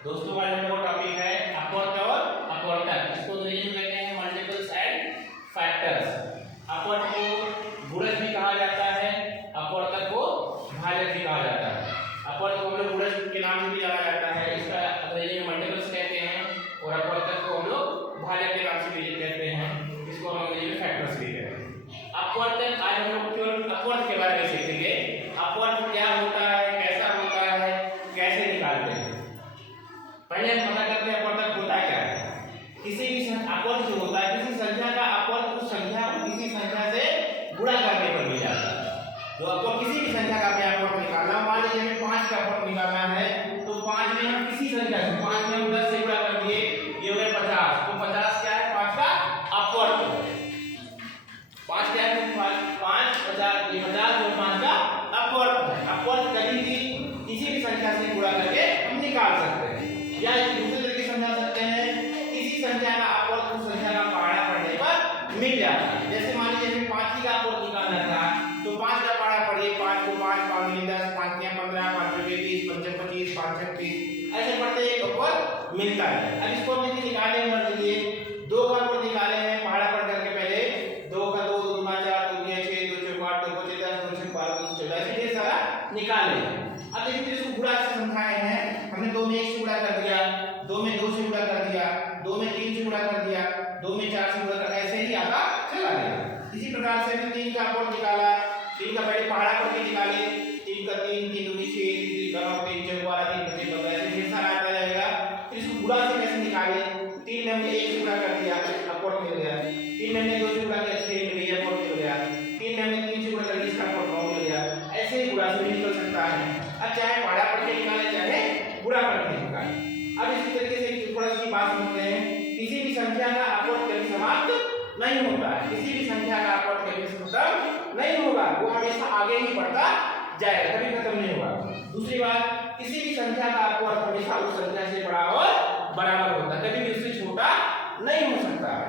दोस्तों आज हम लोग का टॉपिक है अपवर्तक और अपवर्तक। इसको अंग्रेजी में कहते हैं मल्टीपल्स एंड फैक्टर्स। अपवर्तक को गुणज भी कहा जाता है, अपवर्तक को भाजक भी कहा जाता है। अपवर्तक को हम लोग गुणज के नाम से भी जाना जाता है, इसका अंग्रेजी में मल्टीपल्स कहते हैं, और अपवर्तक को हम लोग भाजक के नाम से भी कहते हैं, इसको हम अंग्रेजी में फैक्टर्स भी कहते हैं। अपवर्तक आज हम लोग केवल अपवर्तक के बारे में सीखेंगे। अपवर्तक क्या होता है, कैसा होता है, कैसे निकालते हैं। पहले हम पता करते हैं अपवर्तक होता क्या है। किसी भी अपवर्तक जो होता है, किसी संख्या का अपवर्तक उस संख्या को किसी संख्या से गुणा करने पर मिल जाता है। तो आपको किसी भी संख्या का अपवर्तक निकालना, मान लीजिए हमें 5 का अपवर्तक निकालना है, तो 5 में हम किसी संख्या से 5 में हम 10 से गुणा कर दिए, ये हो गया 50। तो 50 क्या है, 5 का अपवर्तक। 5 क्या है, 5 50, ये 50 और 5 का अपवर्तक है। अपवर्तक कभी भी किसी भी संख्या से गुणा करके हम निकाल सकते हैं, या एक दूसरे तरीके से समझा सकते हैं, किसी संख्या का अपवर्तक उस संख्या का पहाड़ा पढ़ने पर मिल जाता है। जैसे मान लीजिए हमें 5 का अपवर्तक निकालना था, तो 5 का पहाड़ा पढ़िए, 5 को 5 5 में 10, 5 में 15, 5 में 20, 5 में 25, 5 में 30, ऐसे पढ़ते एक अपवर्तक मिलता है। अब इसको हम यदि निकालने में मान लीजिए 2 का अपवर्तक निकाले हैं, पहाड़ा पढ़ करके पहले 2 का 2 2 4 2 6 2 6 8 2 5 10 2 6 12 2 14, ऐसे ढेर सारा निकाले। अब देखिए इसको गुणा से समझाए हैं, हमने 2 में 1 से गुणा कर दिया, 2 में 2 से गुणा कर दिया, 2 में 3 से गुणा कर दिया, 2 में 4 से गुणा कर, ऐसे ही आगे चला गया। इसी प्रकार से हमने 3 का अपवर्तक निकाला, 3 का पहले पहाड़ा पढ़ के निकाले, 3 का 3 3 2 6 3 का 9 3 4 12 3 25 15, ऐसे ढेर सारा आता जाएगा। फिर इसको गुणा से कैसे निकाले, 3 में हमने 1 से गुणा कर दिया, अपवर्तक मिल गया। 3 में हमने 2 से गुणा किया, 6 मिल गया, अपवर्तक मिल गया। 3 में हमने 3 से गुणा कर दिया, इसका अपवर्तक 9 मिल गया। ऐसे ही गुणा से भी निकल सकता है। अब चाहे पहाड़ा पढ़ के निकाले, चाहे गुणा पढ़ के निकाले। अब इसी तरीके से थोड़ा सी बात समझते हैं, किसी भी संख्या का अपवर्तक कभी समाप्त नहीं होता है, किसी भी संख्या का अपवर्तक कभी खत्म नहीं होगा, वो हमेशा आगे ही बढ़ता जाएगा, कभी खत्म नहीं होगा। दूसरी बात, किसी भी संख्या का अपवर्तक हमेशा उस संख्या से बड़ा और बराबर होता है, कभी भी उससे छोटा नहीं हो सकता है।